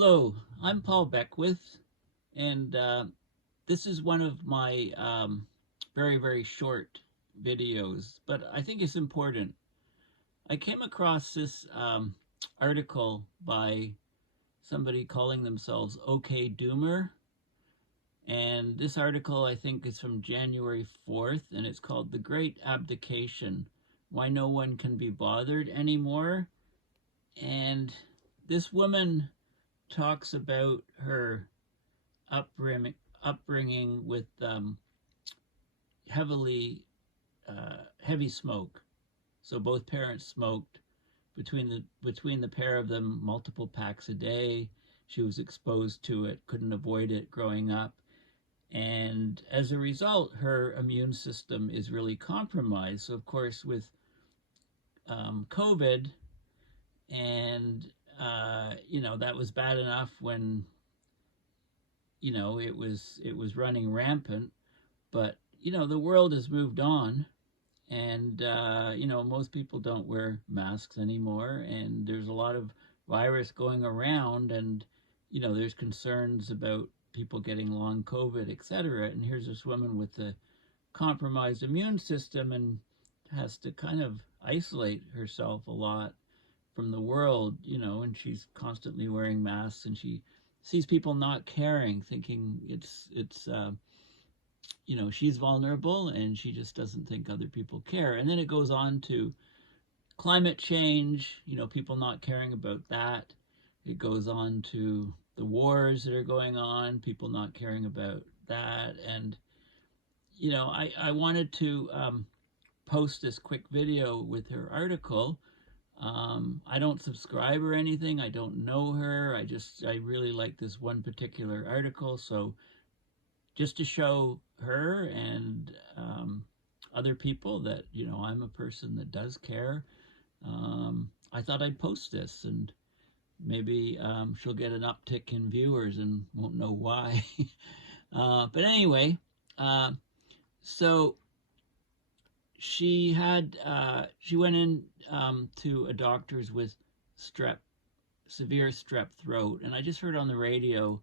Hello, I'm Paul Beckwith, and this is one of my very short videos, but I think it's important. I came across this article by somebody calling themselves OK Doomer, and this article I think is from January 4th, and it's called The Great Abdication, Why No One Can Be Bothered Anymore. And this woman talks about her upbringing with heavy smoke. So both parents smoked. Between the pair of them, multiple packs a day. She was exposed to it, couldn't avoid it growing up, and as a result, her immune system is really compromised. So of course, with COVID, and that was bad enough when it was running rampant, but the world has moved on, and most people don't wear masks anymore, and there's a lot of virus going around, and there's concerns about people getting long COVID, etc. And here's this woman with a compromised immune system and has to kind of isolate herself a lot from the world, and she's constantly wearing masks, and she sees people not caring, thinking it's she's vulnerable, and she just doesn't think other people care. And then it goes on to climate change, people not caring about that. It goes on to the wars that are going on, people not caring about that. And I wanted to post this quick video with her article. I don't subscribe or anything. I don't know her. I really like this one particular article. So just to show her and other people that, I'm a person that does care, I thought I'd post this, and maybe she'll get an uptick in viewers and won't know why. But anyway, so she went in to a doctor's with severe strep throat, and I just heard on the radio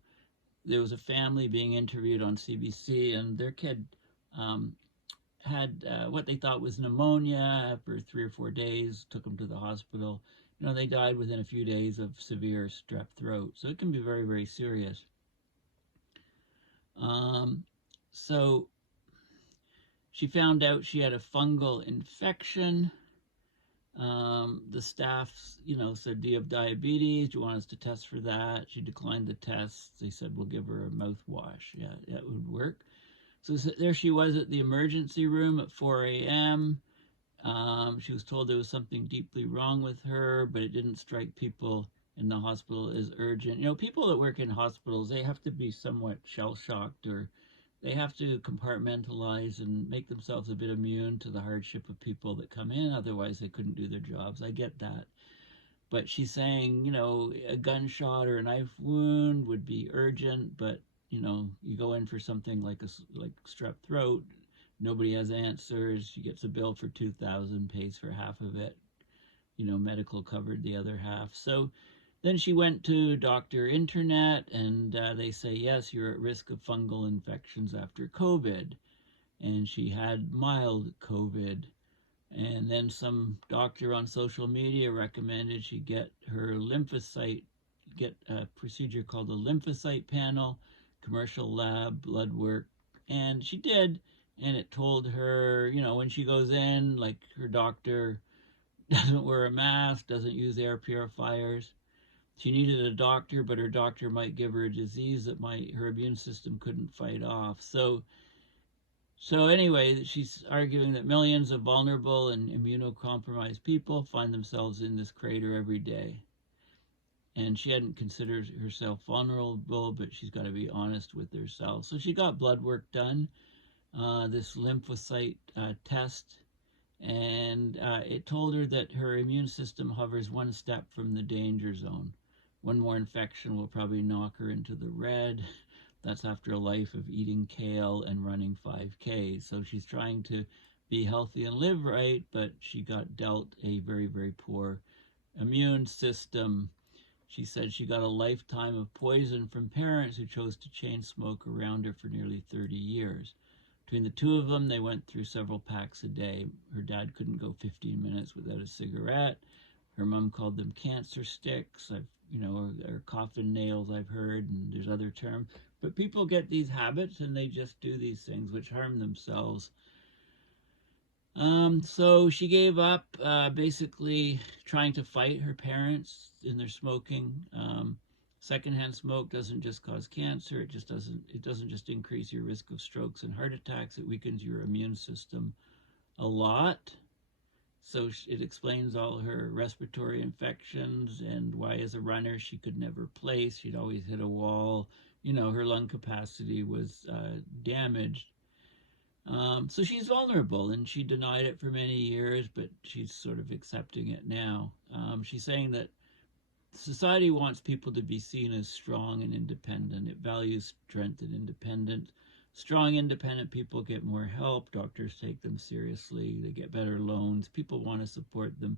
there was a family being interviewed on CBC, and their kid had what they thought was pneumonia. After 3 or 4 days, took them to the hospital. They died within a few days of severe strep throat, so it can be very serious. So she found out she had a fungal infection. The staff, said, "Do you have diabetes? Do you want us to test for that?" She declined the tests. They said, "We'll give her a mouthwash." Yeah, that would work. So there she was at the emergency room at 4 a.m. She was told there was something deeply wrong with her, but it didn't strike people in the hospital as urgent. People that work in hospitals, they have to be somewhat shell-shocked, or they have to compartmentalize and make themselves a bit immune to the hardship of people that come in. Otherwise, they couldn't do their jobs. I get that. But she's saying, a gunshot or a knife wound would be urgent, but, you go in for something like strep throat, nobody has answers. She gets a bill for $2,000, pays for half of it. Medical covered the other half. So then she went to Dr. Internet, and they say, yes, you're at risk of fungal infections after COVID. And she had mild COVID. And then some doctor on social media recommended she get a procedure called a lymphocyte panel, commercial lab, blood work. And she did. And it told her, when she goes in, like, her doctor doesn't wear a mask, doesn't use air purifiers. She needed a doctor, but her doctor might give her a disease that her immune system couldn't fight off. So anyway, she's arguing that millions of vulnerable and immunocompromised people find themselves in this crater every day. And she hadn't considered herself vulnerable, but she's got to be honest with herself. So she got blood work done, this lymphocyte test, and it told her that her immune system hovers one step from the danger zone. One more infection will probably knock her into the red. That's after a life of eating kale and running 5K. So she's trying to be healthy and live right, but she got dealt a very poor immune system. She said she got a lifetime of poison from parents who chose to chain smoke around her for nearly 30 years. Between the two of them, they went through several packs a day. Her dad couldn't go 15 minutes without a cigarette. Her mom called them cancer sticks, or coffin nails, I've heard, and there's other terms. But people get these habits and they just do these things which harm themselves. So she gave up, basically trying to fight her parents in their smoking. Secondhand smoke doesn't just cause cancer. It doesn't just increase your risk of strokes and heart attacks. It weakens your immune system a lot. So it explains all her respiratory infections and why as a runner she could never place. She'd always hit a wall. Her lung capacity was damaged. So she's vulnerable, and she denied it for many years, but she's sort of accepting it now. She's saying that society wants people to be seen as strong and independent. It values strength and independence. Strong, independent people get more help. Doctors take them seriously. They get better loans. People want to support them.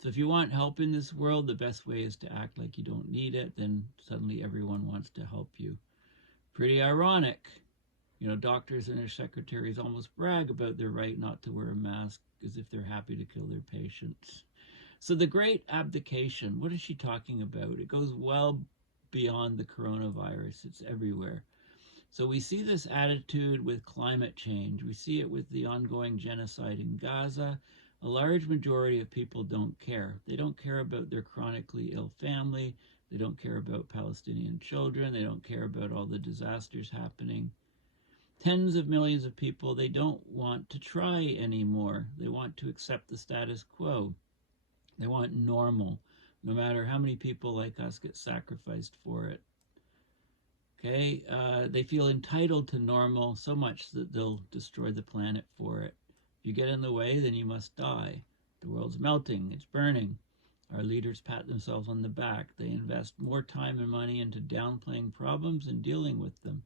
So if you want help in this world, the best way is to act like you don't need it. Then suddenly everyone wants to help you. Pretty ironic. Doctors and their secretaries almost brag about their right not to wear a mask as if they're happy to kill their patients. So the great abdication, what is she talking about? It goes well beyond the coronavirus. It's everywhere. So we see this attitude with climate change. We see it with the ongoing genocide in Gaza. A large majority of people don't care. They don't care about their chronically ill family. They don't care about Palestinian children. They don't care about all the disasters happening. Tens of millions of people, they don't want to try anymore. They want to accept the status quo. They want normal, no matter how many people like us get sacrificed for it. Okay, they feel entitled to normal so much that they'll destroy the planet for it. If you get in the way, then you must die. The world's melting, it's burning. Our leaders pat themselves on the back. They invest more time and money into downplaying problems and dealing with them.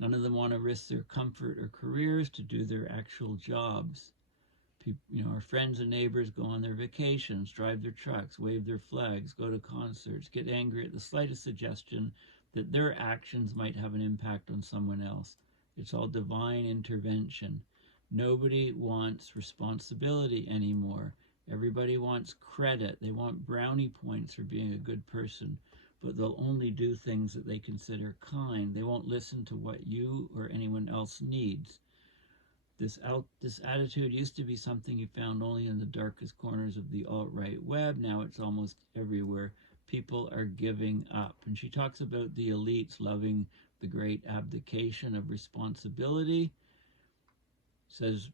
None of them want to risk their comfort or careers to do their actual jobs. Our friends and neighbors go on their vacations, drive their trucks, wave their flags, go to concerts, get angry at the slightest suggestion that their actions might have an impact on someone else. It's all divine intervention. Nobody wants responsibility anymore. Everybody wants credit. They want brownie points for being a good person. But they'll only do things that they consider kind. They won't listen to what you or anyone else needs. This attitude used to be something you found only in the darkest corners of the alt-right web. Now it's almost everywhere. People are giving up. And she talks about the elites loving the great abdication of responsibility. Says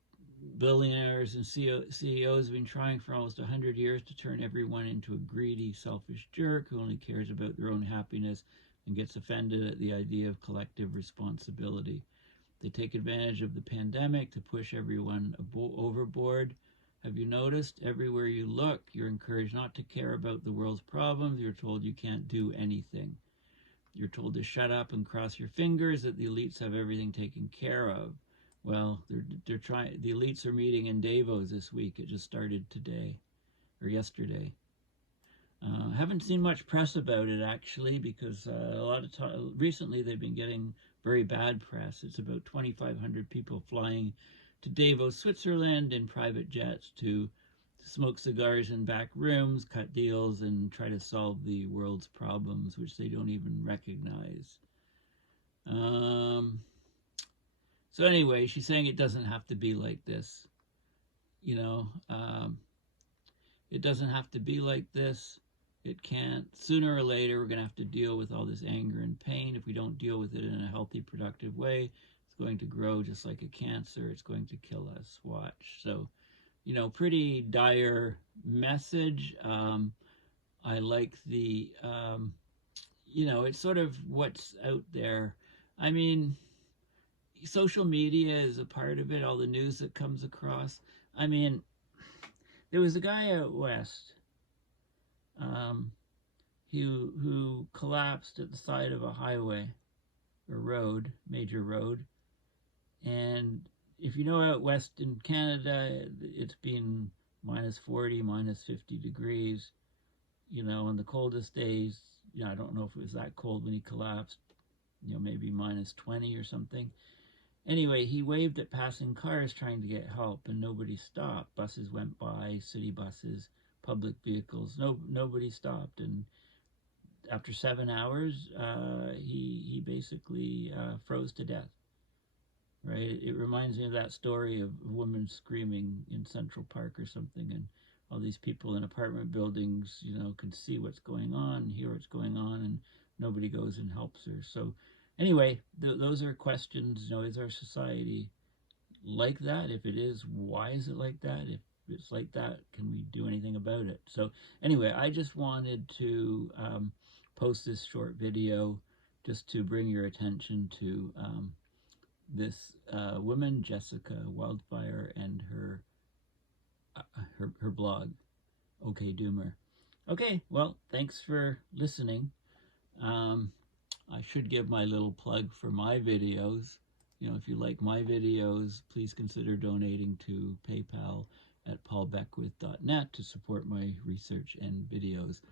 billionaires and CEOs have been trying for almost 100 years to turn everyone into a greedy, selfish jerk who only cares about their own happiness and gets offended at the idea of collective responsibility. They take advantage of the pandemic to push everyone overboard. Have you noticed? Everywhere you look, you're encouraged not to care about the world's problems. You're told you can't do anything. You're told to shut up and cross your fingers, that the elites have everything taken care of. Well, they're trying. The elites are meeting in Davos this week. It just started today or yesterday. Haven't seen much press about it actually, because a lot of time recently they've been getting very bad press. It's about 2,500 people flying to Davos, Switzerland, in private jets to smoke cigars in back rooms, cut deals, and try to solve the world's problems, which they don't even recognize. So anyway, she's saying it doesn't have to be like this. It doesn't have to be like this. It can't. Sooner or later, we're going to have to deal with all this anger and pain. If we don't deal with it in a healthy, productive way, it's going to grow just like a cancer. It's going to kill us. Watch. So, pretty dire message. I like the, it's sort of what's out there. I mean, social media is a part of it, all the news that comes across. I mean, there was a guy out west who collapsed at the side of a highway or road, major road. And if you know, out west in Canada, it's been minus 40, minus 50 degrees. you know, on the coldest days, you know, I don't know if it was that cold when he collapsed, you know, maybe -20 or something. Anyway, he waved at passing cars trying to get help, and nobody stopped. Buses went by, city buses, public vehicles. Nobody stopped. And after 7 hours, he basically froze to death. Right? It reminds me of that story of a woman screaming in Central Park or something, and all these people in apartment buildings, you know, can see what's going on and hear what's going on, and nobody goes and helps her. So, anyway, those are questions. You know, is our society like that? If it is, why is it like that? If it's like that, can we do anything about it? So, anyway, I just wanted to post this short video just to bring your attention to this woman, Jessica Wildfire, and her blog, Okay Doomer. Okay, well, thanks for listening. I should give my little plug for my videos. You know, if you like my videos, please consider donating to PayPal at paulbeckwith.net to support my research and videos.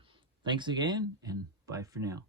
Thanks again, and bye for now.